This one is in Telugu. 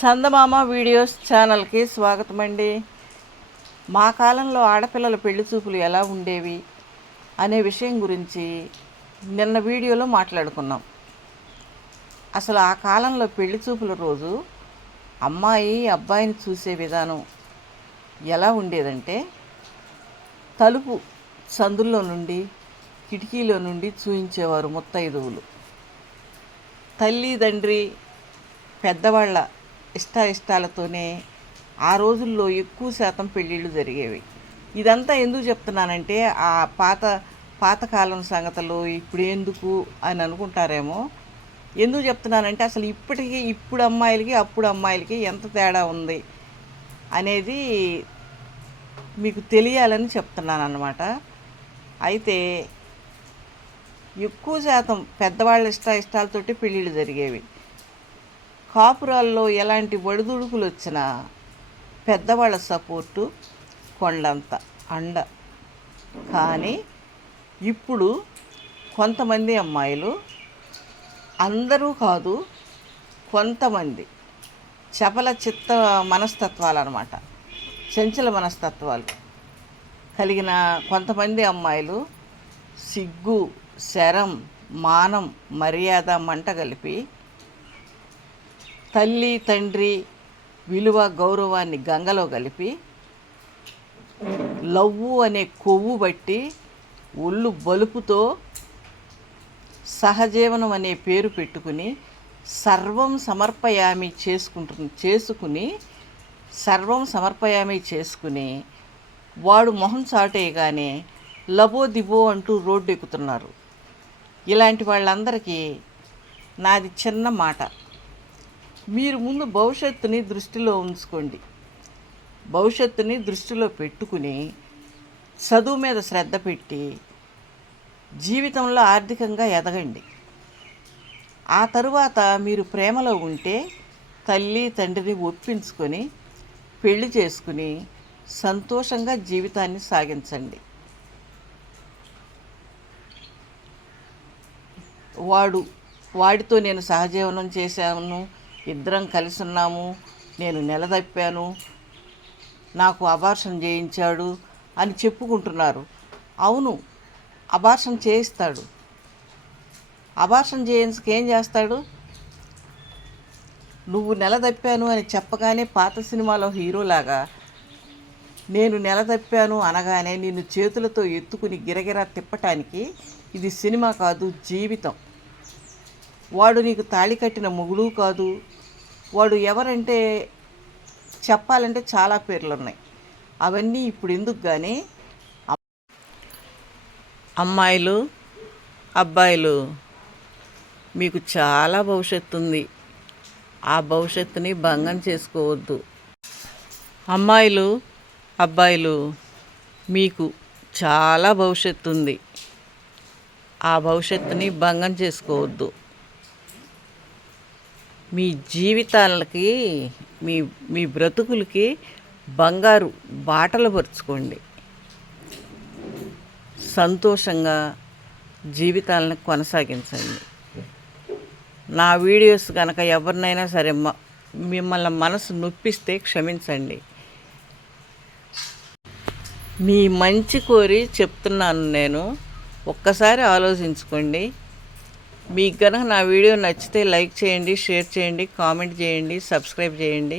చందమామ వీడియోస్ ఛానల్కి స్వాగతం అండి. మా కాలంలో ఆడపిల్లల పెళ్లి చూపులు ఎలా ఉండేవి అనే విషయం గురించి నిన్న వీడియోలో మాట్లాడుకున్నాం. అసలు ఆ కాలంలో పెళ్లి చూపుల రోజు అమ్మాయి అబ్బాయిని చూసే విధానం ఎలా ఉండేదంటే, తలుపు సందుల్లో నుండి కిటికీలో నుండి చూయించేవారు ముత్తైదువులు. తల్లి తండ్రి పెద్దవాళ్ళ ఇష్టాలతోనే ఆ రోజుల్లో ఎక్కువ శాతం పెళ్ళిళ్ళు జరిగేవి. ఇదంతా ఎందుకు చెప్తున్నానంటే, ఆ పాతకాలం సంగతులు ఇప్పుడు ఎందుకు అని అనుకుంటారేమో. ఎందుకు చెప్తున్నానంటే, అసలు ఇప్పుడు అమ్మాయిలకి అప్పుడు అమ్మాయిలకి ఎంత తేడా ఉంది అనేది మీకు తెలియాలని చెప్తున్నాను అన్నమాట. అయితే ఎక్కువ శాతం పెద్దవాళ్ళ ఇష్టాలతోటి పెళ్ళిళ్ళు జరిగేవి. కాపురాల్లో ఎలాంటి ఒడిదుడుకులు వచ్చినా పెద్దవాళ్ళ సపోర్టు కొండంత అండ. కానీ ఇప్పుడు కొంతమంది అమ్మాయిలు, అందరూ కాదు, కొంతమంది చపల చిత్త మనస్తత్వాలు అన్నమాట, చంచల మనస్తత్వాలు కలిగిన కొంతమంది అమ్మాయిలు సిగ్గు, శరం, మానం, మర్యాద మంట కలిపి తల్లి తండ్రి విలువ గౌరవాన్ని గంగలో కలిపి లవ్వు అనే కొవ్వు బట్టి ఒళ్ళు బలుపుతో సహజీవనం అనే పేరు పెట్టుకుని సర్వం సమర్పయామి చేసుకుని వాడు మొహం చాటేయగానే లబో దిబో అంటూ రోడ్డు ఎక్కుతున్నారు. ఇలాంటి వాళ్ళందరికీ నాది చిన్న మాట. మీరు ముందు భవిష్యత్తుని దృష్టిలో ఉంచుకోండి. భవిష్యత్తుని దృష్టిలో పెట్టుకుని చదువు మీద శ్రద్ధ పెట్టి జీవితంలో ఆర్థికంగా ఎదగండి. ఆ తరువాత మీరు ప్రేమలో ఉంటే తల్లి తండ్రిని ఒప్పించుకొని పెళ్లి చేసుకుని సంతోషంగా జీవితాన్ని సాగించండి. వాడితో నేను సహజీవనం చేశాను, ఇద్దరం కలిసి ఉన్నాము, నేను నిలదప్పాను, నాకు అబార్షన్ చేయించాడు అని చెప్పుకుంటున్నారు. అవును, అబార్షన్ చేయిస్తాడు. అబార్షన్ చేయించుకేం చేస్తాడు? నువ్వు నిలదప్పాను అని చెప్పగానే పాత సినిమాలో హీరోలాగా నేను నిలదప్పాను అనగానే నిన్ను చేతులతో ఎత్తుకుని గిరగిరా తిప్పటానికి ఇది సినిమా కాదు, జీవితం. వాడు నీకు తాళి కట్టిన మొగుడు కాదు. వాడు ఎవరంటే చెప్పాలంటే చాలా పేర్లు ఉన్నాయి. అవన్నీ ఇప్పుడు ఎందుకు కానీ, అమ్మాయిలు అబ్బాయిలు మీకు చాలా భవిష్యత్తు ఉంది. ఆ భవిష్యత్తుని భంగం చేసుకోవద్దు. అమ్మాయిలు అబ్బాయిలు మీకు చాలా భవిష్యత్తు ఉంది. ఆ భవిష్యత్తుని భంగం చేసుకోవద్దు. మీ జీవితాలకి మీ బ్రతుకులకి బంగారు బాటలు పరుచుకోండి. సంతోషంగా జీవితాలను కొనసాగించండి. నా వీడియోస్ కనుక ఎవరినైనా సరే మిమ్మల్ని మనసు నొప్పిస్తే క్షమించండి. మీ మంచి కోరి చెప్తున్నాను నేను. ఒక్కసారి ఆలోచించుకోండి. మీకు కనుక నా వీడియో నచ్చితే లైక్ చేయండి, షేర్ చేయండి, కామెంట్ చేయండి, సబ్స్క్రైబ్ చేయండి.